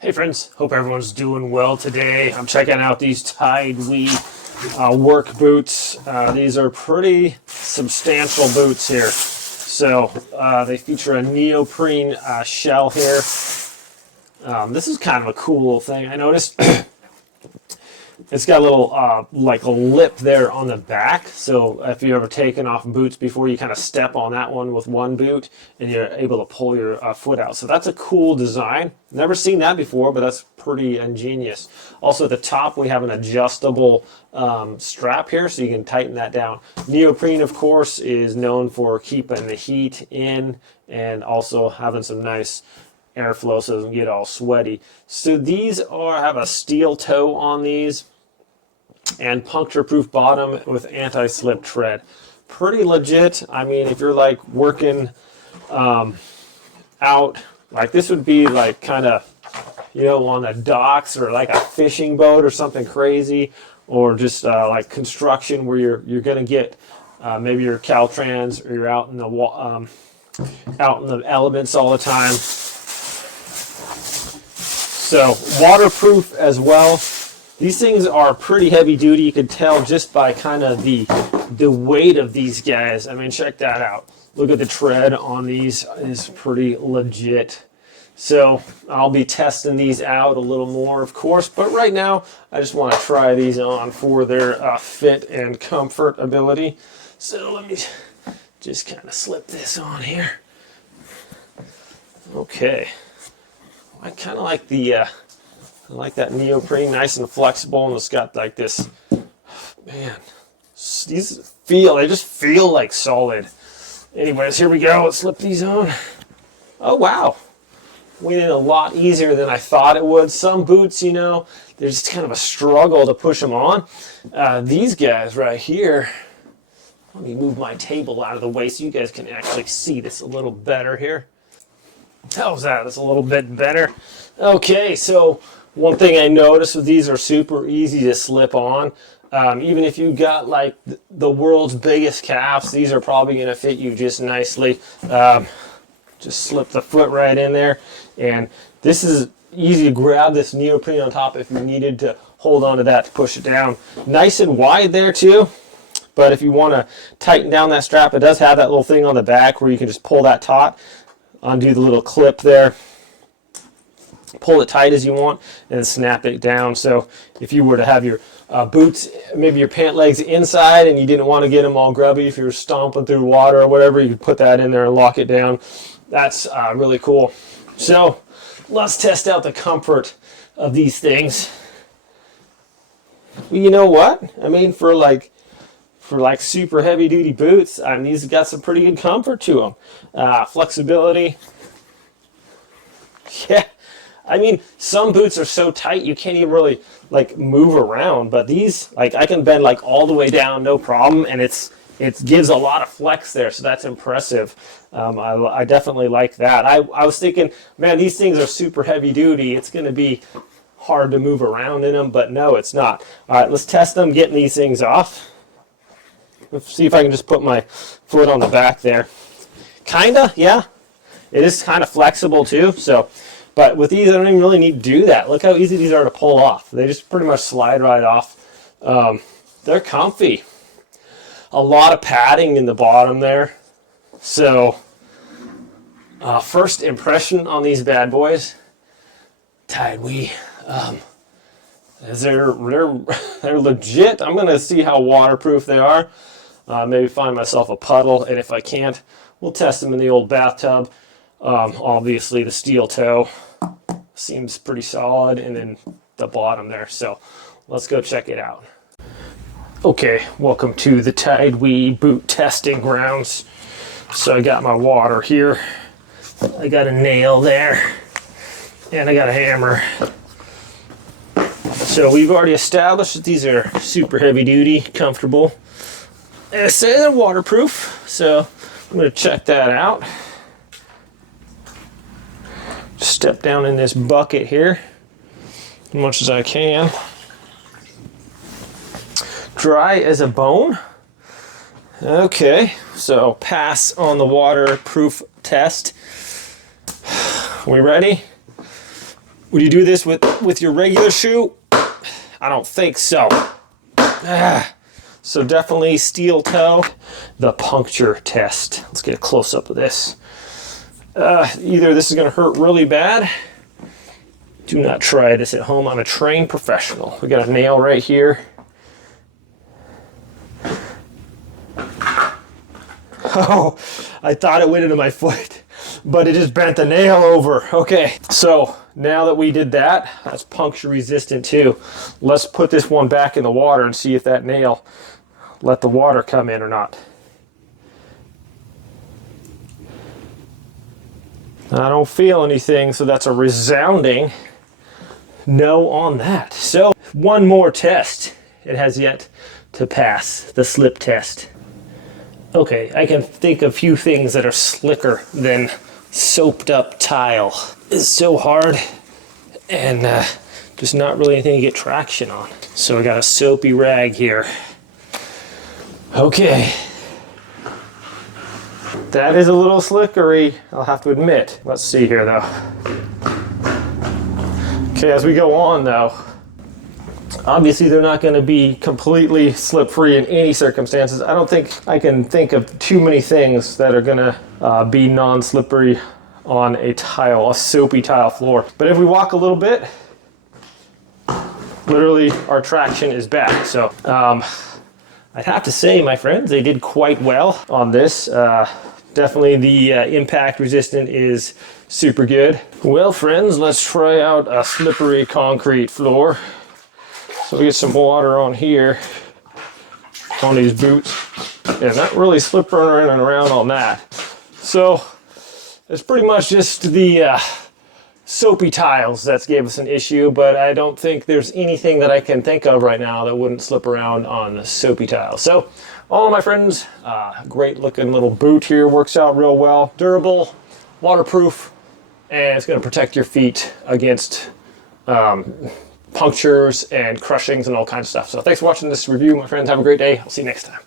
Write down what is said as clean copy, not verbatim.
Hey friends, hope everyone's doing well today. I'm checking out these Tidewe work boots. These are pretty substantial boots here. So they feature a neoprene shell here. This is kind of a cool little thing. I noticed it's got a little like a lip there on the back. So if you ever taken off boots before, you kind of step on that one with one boot and you're able to pull your foot out. So that's a cool design. Never seen that before, but that's pretty ingenious. Also at the top we have an adjustable strap here, so you can tighten that down. Neoprene, of course, is known for keeping the heat in and also having some nice airflow so it doesn't get all sweaty. So these have a steel toe on these and puncture-proof bottom with anti-slip tread. Pretty legit. I mean, if you're like working out, like this would be like kind of, you know, on the docks or like a fishing boat or something crazy, or just like construction where you're gonna get maybe your Caltrans or you're out in the elements all the time. So waterproof as well. These things are pretty heavy duty. You can tell just by kind of the weight of these guys. I mean, check that out. Look at the tread on these. It's pretty legit. So I'll be testing these out a little more, of course, but right now I just want to try these on for their fit and comfort ability. So let me just kind of slip this on here. Okay. I kind of like I like that neoprene, nice and flexible, and it's got like this, man, they just feel like solid. Anyways, here we go. Let's slip these on. Oh, wow. Went in a lot easier than I thought it would. Some boots, you know, they're just kind of a struggle to push them on. These guys right here, let me move my table out of the way so you guys can actually see this a little better here. How's that? That's a little bit better. Okay, so one thing I noticed with these are super easy to slip on. Even if you got like the world's biggest calves, these are probably going to fit you just nicely. Just slip the foot right in there. And this is easy to grab this neoprene on top if you needed to hold on to that to push it down. Nice and wide there too. But if you want to tighten down that strap, it does have that little thing on the back where you can just pull that taut, undo the little clip there, pull it tight as you want, and snap it down. So if you were to have your boots, maybe your pant legs inside, and you didn't want to get them all grubby, if you were stomping through water or whatever, you could put that in there and lock it down. That's really cool. So let's test out the comfort of these things. Well, you know what? I mean, for like super heavy duty boots, I mean, these have got some pretty good comfort to them. Flexibility. Yeah. I mean, some boots are so tight you can't even really like move around, but these, like, I can bend like all the way down, no problem, and it gives a lot of flex there, so that's impressive. I definitely like that. I was thinking, man, these things are super heavy duty. It's going to be hard to move around in them, but no, it's not. All right, let's test them getting these things off. Let's see if I can just put my foot on the back there. Kinda, yeah. It is kind of flexible too, so. But with these, I don't even really need to do that. Look how easy these are to pull off. They just pretty much slide right off. They're comfy. A lot of padding in the bottom there. So, first impression on these bad boys, Tidewe. They're legit. I'm going to see how waterproof they are. Maybe find myself a puddle, and if I can't, we'll test them in the old bathtub. Obviously the steel toe seems pretty solid, and then the bottom there. So let's go check it out. Okay, welcome to the Tidewe boot testing grounds. So I got my water here. I got a nail there, and I a hammer. So we've already established that these are super heavy duty, comfortable. And it says they're waterproof, so I'm going to check that out. Step down in this bucket here as much as I can. Dry as a bone. Okay, so pass on the waterproof test. We ready? Would you do this with your regular shoe? I don't think so. So definitely steel toe. The puncture test. Let's get a close up of this. Either this is going to hurt really bad. Do not try this at home. I'm a trained professional. We got a nail right here. Oh, I thought it went into my foot, but it just bent the nail over. Okay, so now that we did that, that's puncture resistant too. Let's put this one back in the water and see if that nail let the water come in or not. I don't feel anything, so that's a resounding no on that. So one more test. It has yet to pass the slip test. Okay, I can think of few things that are slicker than soaped up tile. It's so hard and there's not really anything to get traction on. So I got a soapy rag here. Okay. That is a little slickery, I'll have to admit. Let's see here though. Okay, as we go on though, obviously they're not going to be completely slip-free in any circumstances. I don't think I can think of too many things that are going to be non-slippery on a tile, a soapy tile floor. But if we walk a little bit, literally our traction is back. So I'd have to say, my friends, they did quite well on this. Definitely the impact resistant is super good. Well, friends, let's try out a slippery concrete floor. So we get some water on here, on these boots. Yeah, not really slipping around on that. So it's pretty much just the soapy tiles that gave us an issue, but I don't think there's anything that I can think of right now that wouldn't slip around on the soapy tiles. So all of my friends, great looking little boot here, works out real well. Durable, waterproof, and it's going to protect your feet against punctures and crushings and all kinds of stuff. So thanks for watching this review, my friends. Have a great day. I'll see you next time.